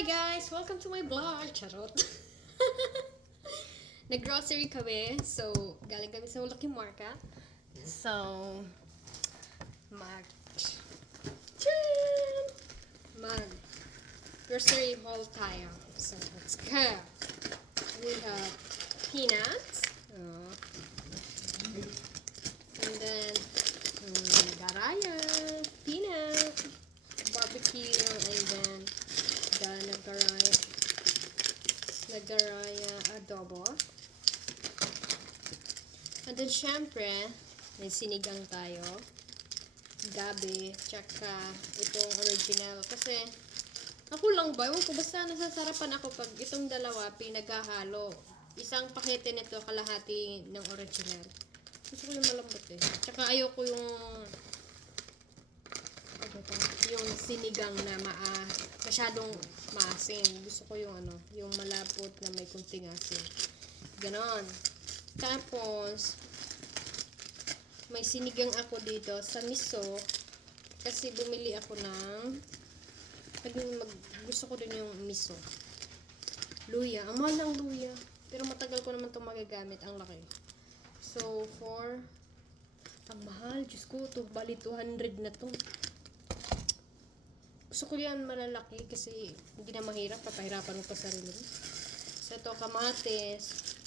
Hi guys! Welcome to my vlog! Charot! Nag-grocery kami. So, galing kami sa Lucky Market. So, grocery haul tayo. So, let's go! We have peanuts. And then, garaya, peanut, barbecue, and then, nagaraya adobo. And then, syempre, may sinigang tayo. Gabi, tsaka itong original. Kasi, ako lang ba? Ewan ko, basta nasasarapan ako pag itong dalawa pinaghahalo. Isang pakete nito, kalahati ng original. Gusto ko yung malambot eh. Tsaka ayoko yung sinigang na masyadong maasim. Gusto ko yung yung malapot na may kunting asin. Ganon. Tapos, may sinigang ako dito sa miso. Kasi bumili ako ng gusto ko din yung miso. Luya. Ang mahal ng luya. Pero matagal ko naman itong magagamit. Ang laki. So, ang mahal. Diyos ko, bali 200 na to. Gusto ko yan malalaki kasi hindi na mahirap. Papahirapan mo pa sarili. So, ito, kamatis.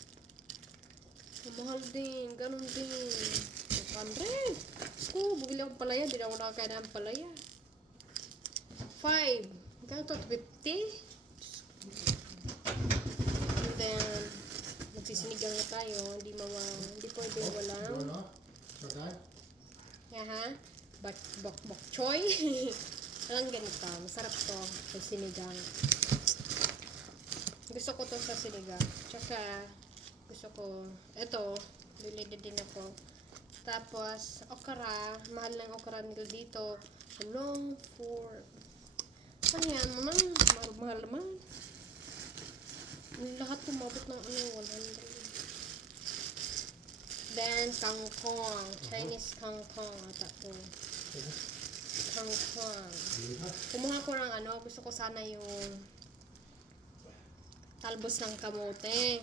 Ang mahal din. Ganon din. 200. Diyos ko, bumili akong palaya. Hindi na ako nakakain ng palaya. 5. Magkano to? 50? And then, magsisinigang na tayo. Hindi pwede walang. Yaha. Bok choy. Walang ganito. Masarap to. Sa sinigang. Gusto ko to sa sinigang. Tsaka, gusto ko, ito, bili din ako. Tapos, okra. Mahal lang okra nito dito. Long for, ayan naman. Mahal naman. Lahat tumabot ng 100. Then, kangkong. Chinese kangkong. Ata to. Kangkong. Kumuha ko ng gusto ko sana yung talbos ng kamote.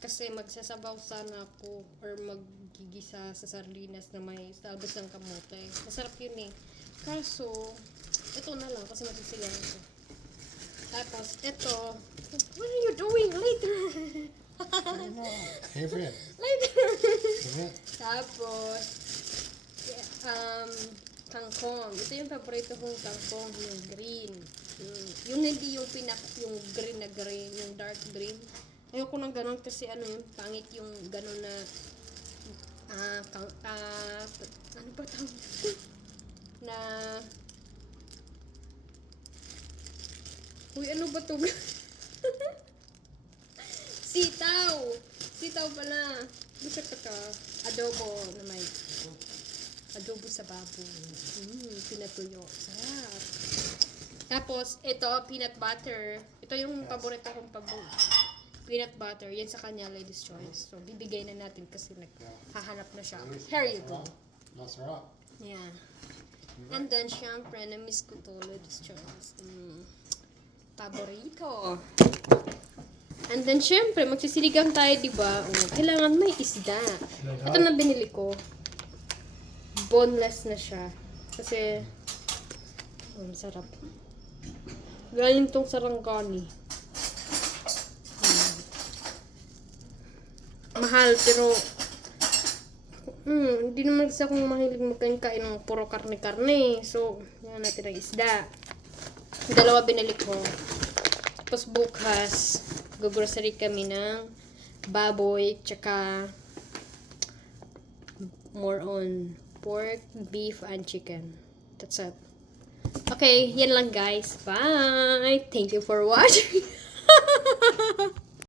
Kasi magsasabaw sana ako or maggigisa sa sardinas na may talbos ng kamote. Masarap yun eh. Kaso, ito na lang kasi masisigang ito. Tapos, ito. What are you doing? Later! Hey, friend. Later! Hey, Tapos, kangkong. Ito yung paborito kong kangkong, yung green. Yung hindi yung yung green na green, yung dark green. Ayoko nang ganun kasi yung pangit yung ganun na ano ba tawag? Na uy, ano ba to? Sitaw! Sitaw pala. Gusto ko to. Adobo na may adobo sa baboy. Pinatuyo. Sarap. Tapos, ito, peanut butter. Ito yung paborito kong peanut butter. Yan sa kanya, ladies choice. So, bibigay na natin kasi hahanap na siya. Here you go. Yeah. And then, syempre, na-miss ko to, ladies choice. Paborito. And then, syempre, magsisiligang tayo, diba? Kailangan may isda. Ito na binili ko. Boneless na siya. Kasi, masarap. Galing tong sarangani. Mahal, pero hindi naman kasi akong mahilig magkain ng puro karne-karne. So, yan natin ang isda. Dalawa binili ko. Tapos bukas, grocery kami ng baboy, tsaka more on pork, beef, and chicken. That's it. Okay, yan lang guys. Bye! Thank you for watching.